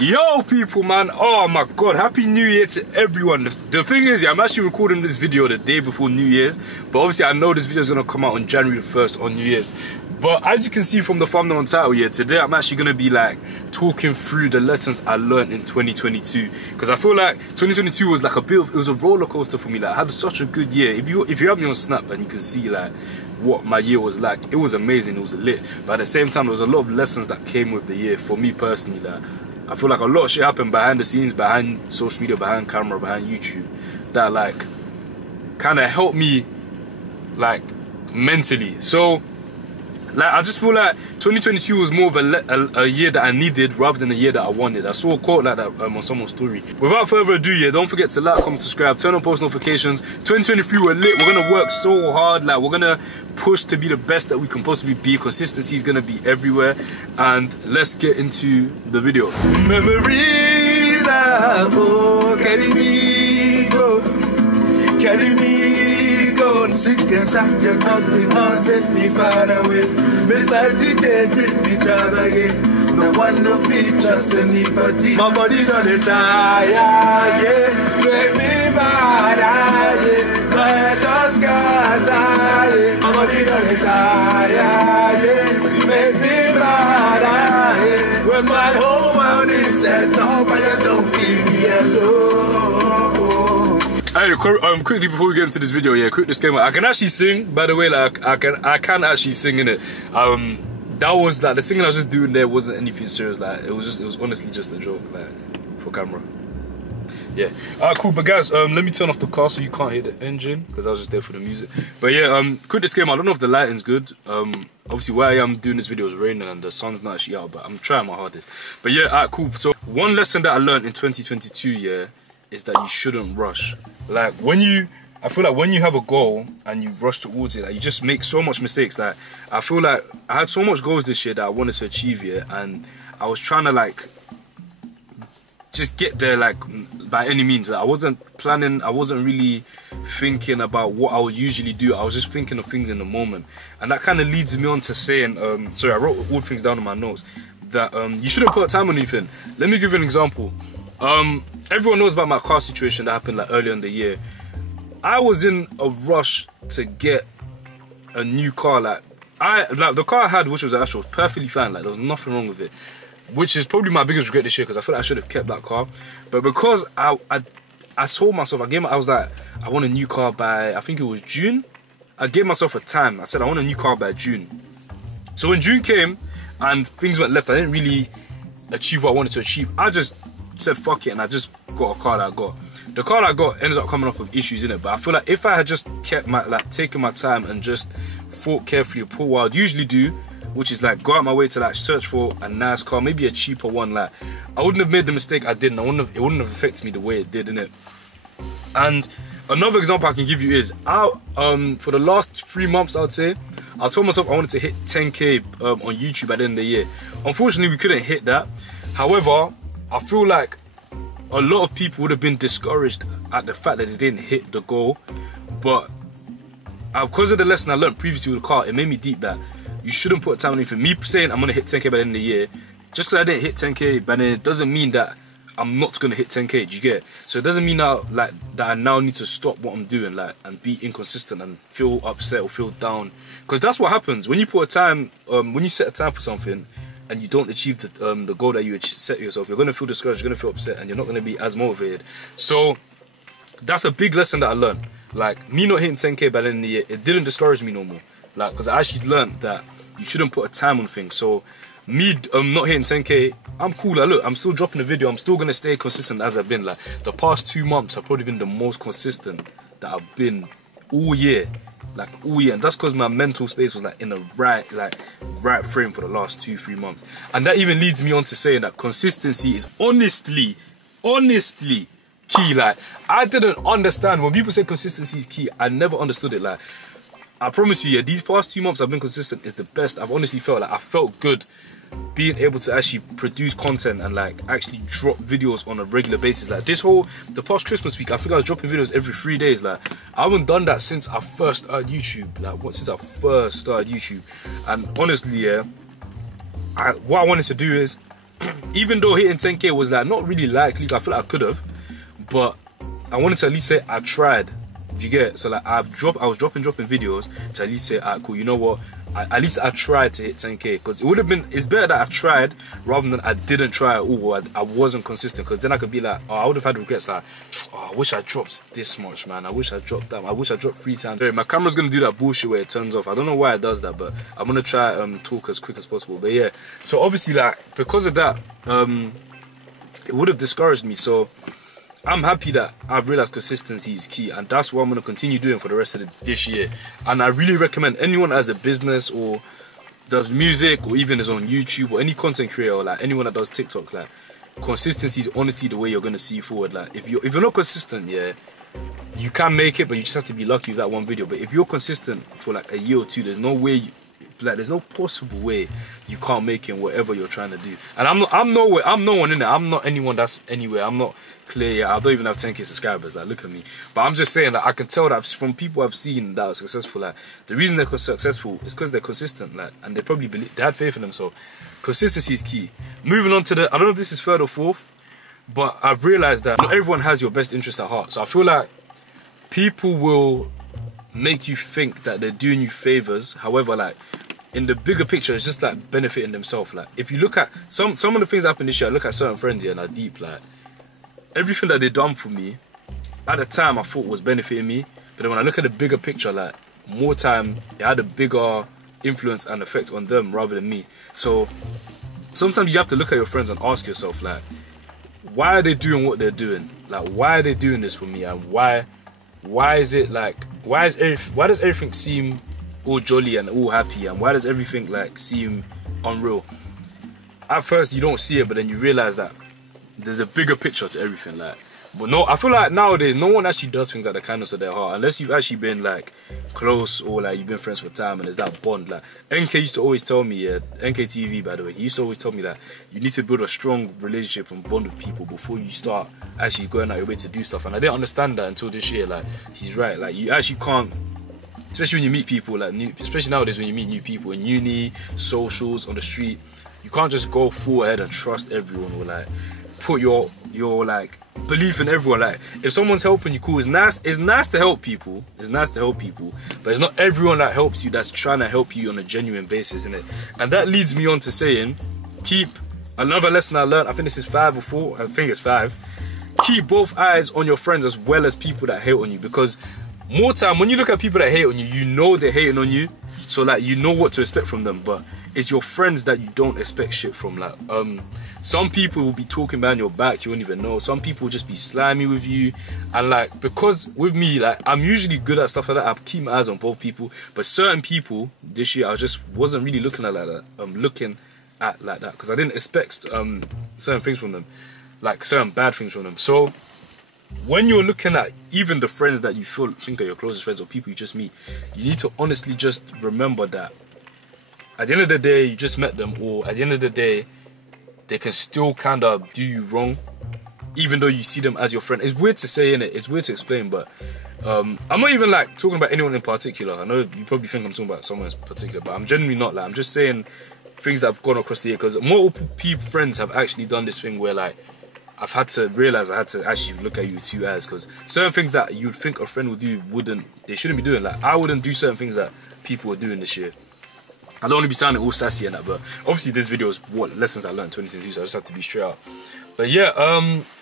Yo people, man, oh my god, happy new year to everyone. The thing is, yeah, I'm actually recording this video the day before New Year's, but obviously I know this video is going to come out on January the 1st on New Year's. But as you can see from the thumbnail and title, yeah, today I'm actually going to be like talking through the lessons I learned in 2022, because I feel like 2022 was like it was a roller coaster for me. Like I had such a good year. If you have me on Snap and you can see like what my year was like, it was amazing, it was lit. But at the same time, there was a lot of lessons that came with the year for me personally. Like I feel like a lot of shit happened behind the scenes, behind social media, behind camera, behind YouTube, that like kind of helped me like mentally. So like I just feel like 2022 was more of a year that I needed rather than a year that I wanted. I saw a quote like that on someone's story. Without further ado, yeah, don't forget to like, comment, subscribe, turn on post notifications. 2023 we're lit. We're gonna work so hard. Like we're gonna push to be the best that we can possibly be. Consistency is gonna be everywhere. And let's get into the video. Memories are carry me go, carry me. Sick and tired, your coffee heart take me far away. Beside DJ, bring me job again. No one no features anybody. My body don't retire, yeah. Make me mad, yeah. My head does scatter, yeah. My body don't retire, yeah. Make me mad, yeah. When my whole world is set up, and you don't leave me alone. Hey, quickly before we get into this video, yeah, quick disclaimer. I can actually sing, by the way. Like I can actually sing in it. That was like the singing I was just doing there wasn't anything serious. Like it was honestly just a joke, like for camera. Yeah. Alright, cool. But guys, let me turn off the car so you can't hear the engine, because I was just there for the music. But yeah, quick disclaimer. I don't know if the lighting's good. Obviously where I am doing this video is raining and the sun's not actually out, but I'm trying my hardest. But yeah, alright, cool. So one lesson that I learned in 2022, yeah, is that you shouldn't rush. Like I feel like when you have a goal and you rush towards it, like you just make so much mistakes. Like I feel like I had so much goals this year that I wanted to achieve, yeah, and I was trying to like just get there like by any means. Like, I wasn't planning, I wasn't really thinking about what I would usually do. I was just thinking of things in the moment, and that kind of leads me on to saying, sorry, I wrote all things down in my notes, that you shouldn't put time on anything. Let me give you an example. Everyone knows about my car situation that happened like earlier in the year. I was in a rush to get a new car. Like the car I had, which was actually perfectly fine. Like there was nothing wrong with it, which is probably my biggest regret this year, because I feel like I should have kept that car. But because I told myself, I was like, I want a new car by, I think it was June. I gave myself a time. I said I want a new car by June. So when June came and things went left, I didn't really achieve what I wanted to achieve. I just said fuck it, and I just got a car that I got. The car that I got ended up coming up with issues in it, but I feel like if I had just kept taken my time and just thought carefully of what I'd usually do, which is like go out my way to like search for a nice car, maybe a cheaper one, like I wouldn't have made the mistake I did, and it wouldn't have affected me the way it did, innit? And another example I can give you is for the last 3 months, I would say, I told myself I wanted to hit 10K on YouTube at the end of the year. Unfortunately, we couldn't hit that. However, I feel like a lot of people would have been discouraged at the fact that they didn't hit the goal, but because of the lesson I learned previously with the car, it made me deep that you shouldn't put time on anything. Me saying I'm gonna hit 10K by the end of the year, just because I didn't hit 10K, but then it doesn't mean that I'm not gonna hit 10K. Do you get it? So it doesn't mean now like that I now need to stop what I'm doing, like, and be inconsistent and feel upset or feel down, because that's what happens when you put a time, when you set a time for something and you don't achieve the goal that you set yourself. You're gonna feel discouraged, you're gonna feel upset, and you're not gonna be as motivated. So that's a big lesson that I learned. Like me not hitting 10K by the end of the year, it didn't discourage me no more. Like, because I actually learned that you shouldn't put a time on things. So me not hitting 10K, I'm cool. Like, look, I'm still dropping a video. I'm still gonna stay consistent as I've been. Like the past 2 months have probably been the most consistent that I've been all year. Like all year, and that's because my mental space was like in the right frame for the last 2-3 months. And that even leads me on to saying that consistency is honestly key. Like I didn't understand when people say consistency is key. I never understood it. Like I promise you, yeah, these past 2 months I've been consistent is the best. I've honestly felt like I felt good being able to actually produce content and like actually drop videos on a regular basis. Like the past Christmas week, I think I was dropping videos every 3 days. Like I haven't done that since I first started YouTube. And honestly, yeah, what I wanted to do is even though hitting 10k was like not really likely, I feel like I could have, but I wanted to at least say I tried. Do you get it? So like I was dropping videos to at least say, alright, cool, you know what, at least I tried to hit 10k, because it would have been, it's better that I tried rather than I didn't try at all, or I wasn't consistent, because then I could be like, oh, I would have had regrets like, oh, I wish I dropped this much, man, I wish I dropped that, I wish I dropped 3 times. My camera's gonna do that bullshit where it turns off. I don't know why it does that, but I'm gonna try talk as quick as possible. But yeah, so obviously like because of that, it would have discouraged me. So I'm happy that I've realized consistency is key, and that's what I'm going to continue doing for the rest of this year. And I really recommend anyone that has a business or does music or even is on YouTube or any content creator, or like anyone that does TikTok, like consistency is honestly the way you're going to see forward. Like if you're not consistent, yeah, you can make it, but you just have to be lucky with that one video. But if you're consistent for like a year or two, there's no way there's no possible way you can't make it in whatever you're trying to do. And I'm no one in it. I'm not anyone that's anywhere. I'm not clear yet. I don't even have 10k subscribers. Like, look at me. But I'm just saying that I can tell that from people I've seen that are successful. Like, the reason they're successful is because they're consistent. Like, and they probably they had faith in themselves. Consistency is key. Moving on to I don't know if this is third or fourth, but I've realized that not everyone has your best interest at heart. So I feel like people will make you think that they're doing you favors. However, like, in the bigger picture, it's just like benefiting themselves. Like, if you look at some of the things that happened this year, I look at certain friends here and I deep, like, everything that they done for me at the time I thought was benefiting me, but then when I look at the bigger picture, like, more time it had a bigger influence and effect on them rather than me. So sometimes you have to look at your friends and ask yourself, like, why are they doing what they're doing? Like, why are they doing this for me? And why is it like, why does everything seem all jolly and all happy, and why does everything like seem unreal? At first you don't see it, but then you realize that there's a bigger picture to everything. Like, but no, I feel like nowadays no one actually does things out of the kindness of their heart, unless you've actually been like close, or like you've been friends for time and there's that bond. Like NK used to always tell me, NKTV by the way, he used to always tell me that you need to build a strong relationship and bond with people before you start actually going out your way to do stuff. And I didn't understand that until this year. Like, he's right. Like, you actually can't, especially when you meet people, like especially nowadays when you meet new people in uni, socials, on the street, you can't just go full ahead and trust everyone, or like put your like belief in everyone. Like, if someone's helping you, cool. It's nice to help people. It's nice to help people, but it's not everyone that helps you that's trying to help you on a genuine basis, innit? And that leads me on to saying, keep another lesson I learned. I think this is 5 or 4. I think it's 5. Keep both eyes on your friends as well as people that hate on you, because more time when you look at people that hate on you, you know they're hating on you, so like you know what to expect from them. But it's your friends that you don't expect shit from. Like, some people will be talking behind your back, you won't even know. Some people will just be slimy with you, and like, because with me, like, I'm usually good at stuff like that. I keep my eyes on both people, but certain people this year I just wasn't really looking at like that. Like that because I didn't expect certain things from them, like certain bad things from them. So when you're looking at even the friends that you think are your closest friends or people you just meet, you need to honestly just remember that at the end of the day, you just met them, or at the end of the day, they can still kind of do you wrong, even though you see them as your friend. It's weird to say, innit? It's weird to explain, but I'm not even like talking about anyone in particular. I know you probably think I'm talking about someone in particular, but I'm genuinely not. Like, I'm just saying things that have gone across the year, because multiple friends have actually done this thing where, like, I've had to realize I had to actually look at you with 2 eyes, because certain things that you'd think a friend would do they shouldn't be doing. Like, I wouldn't do certain things that people were doing this year. I don't want to be sounding all sassy and that, but obviously this video is what lessons I learned in 2022, so I just have to be straight up. But yeah,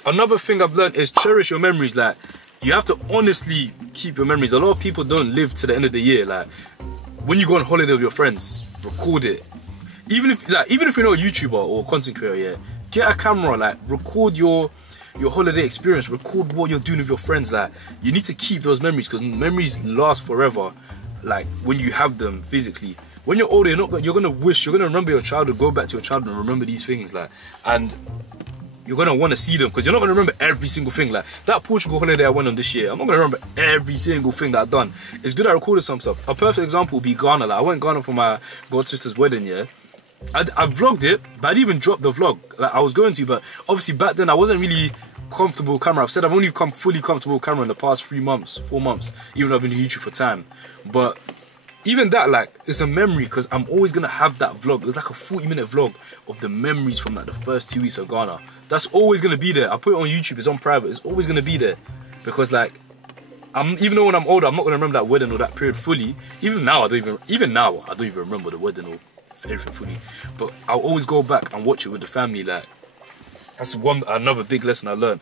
another thing I've learned is cherish your memories. Like, you have to honestly keep your memories. A lot of people don't live to the end of the year. Like, when you go on holiday with your friends, record it. Even if you're not a YouTuber or content creator, yeah, get a camera, like, record your holiday experience, record what you're doing with your friends. Like, you need to keep those memories, because memories last forever, like, when you have them physically. When you're older, you're gonna remember your childhood, go back to your childhood and remember these things, like, and you're gonna want to see them, because you're not gonna remember every single thing. Like, that Portugal holiday I went on this year, I'm not gonna remember every single thing that I've done. It's good I recorded some stuff. A perfect example would be Ghana. Like, I went to Ghana for my god sister's wedding, yeah. I vlogged it, but I didn't even drop the vlog. Like, I was going to, but obviously back then I wasn't really comfortable with camera. I've said I've only become fully comfortable with camera in the past 3 months, 4 months, even though I've been doing YouTube for time. But even that, like, it's a memory because I'm always gonna have that vlog. It's like a 40-minute vlog of the memories from like the first 2 weeks of Ghana. That's always gonna be there. I put it on YouTube, it's on private, it's always gonna be there. Because like, even though when I'm older, I'm not gonna remember that wedding or that period fully. Even now, I don't even remember the wedding or everything fully. But I'll always go back and watch it with the family. Like, that's another big lesson I learned.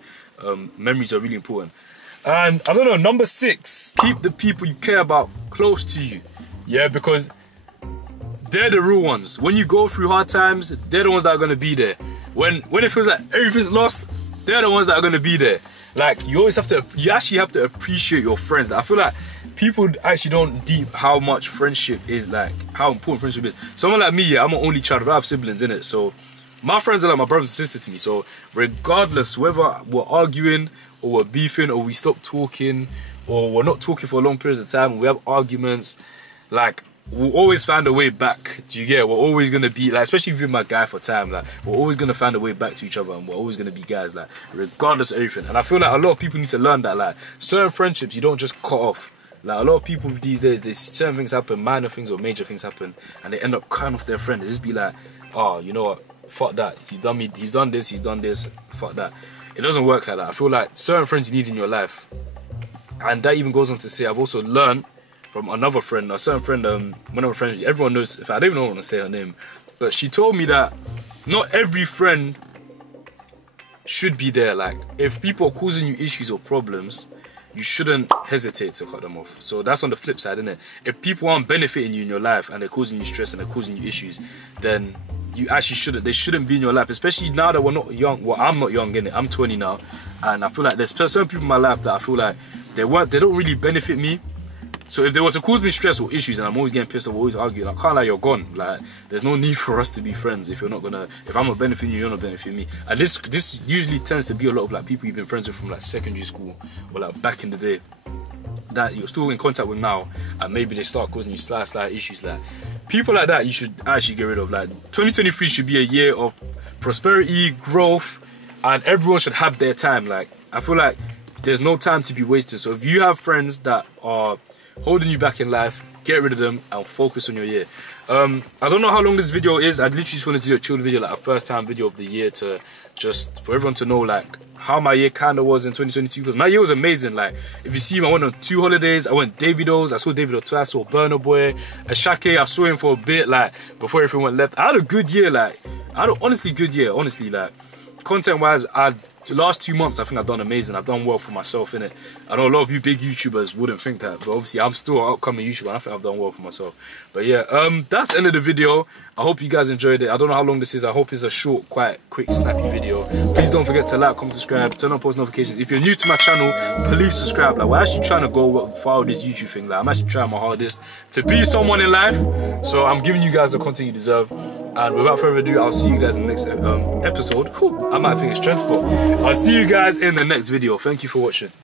Memories are really important. And I don't know, number 6, keep the people you care about close to you. Yeah, because they're the real ones. When you go through hard times, they're the ones that are gonna be there. When it feels like everything's lost, they're the ones that are gonna be there. Like, you actually have to appreciate your friends. I feel like people actually don't deep how much friendship is, like how important friendship is. Someone like me, yeah, I'm an only child, I don't have siblings in it, so my friends are like my brothers and sisters to me. So regardless whether we're arguing or we're beefing or we stop talking or we're not talking for long periods of time, we have arguments, like, we'll always find a way back. Do you get it? We're always gonna be like, especially if you're my guy for time, like, we're always gonna find a way back to each other, and we're always gonna be guys, like, regardless of everything. And I feel like a lot of people need to learn that, like, certain friendships you don't just cut off. Like, a lot of people these days, there's certain things happen, minor things or major things happen, and they end up cutting off their friend. They just be like, oh, you know what, fuck that, he's done this, fuck that. It doesn't work like that. I feel like certain friends you need in your life. And that even goes on to say, I've also learned from another friend, a certain friend, one of my friends, everyone knows, in fact, I don't even know want to say her name, but she told me that not every friend should be there. Like, if people are causing you issues or problems, you shouldn't hesitate to cut them off. So that's on the flip side, isn't it? If people aren't benefiting you in your life and they're causing you stress and they're causing you issues, then you actually they shouldn't be in your life, especially now that we're not young. Well, I'm not young, innit? I'm 20 now, and I feel like there's certain people in my life that I feel like they don't really benefit me. So if they were to cause me stress or issues and I'm always getting pissed off, always arguing, I can't, like, you're gone. Like, there's no need for us to be friends if I'm not benefiting you, you're not benefiting me. And this usually tends to be a lot of like people you've been friends with from like secondary school or like back in the day that you're still in contact with now, and maybe they start causing you slight issues. Like, people like that you should actually get rid of. Like, 2023 should be a year of prosperity, growth, and everyone should have their time. Like, I feel like there's no time to be wasted. So if you have friends that are holding you back in life, get rid of them and focus on your year. I don't know how long this video is. I literally just wanted to do a chilled video, like a first time video of the year, to just for everyone to know like how my year kind of was in 2022, because my year was amazing. Like, if you see me, I went on 2 holidays. I went Davido's, I saw Davido twice, I saw Burna Boy, Ashake, I saw him for a bit, like, before everyone went left. I had a good year, like, I had an honestly good year, honestly, like, content wise, the last 2 months I think I've done amazing. I've done well for myself, innit? I know a lot of you big YouTubers wouldn't think that, but obviously I'm still an upcoming YouTuber and I think I've done well for myself. But yeah, that's the end of the video. I hope you guys enjoyed it. I don't know how long this is. I hope it's a short, quite quick, snappy video. Please don't forget to like, comment, subscribe, turn on post notifications. If you're new to my channel, please subscribe. Like, we're actually trying to go far with this YouTube thing. Like, I'm actually trying my hardest to be someone in life. So I'm giving you guys the content you deserve. And without further ado, I'll see you guys in the next episode. Whew, I might think it's transport. I'll see you guys in the next video. Thank you for watching.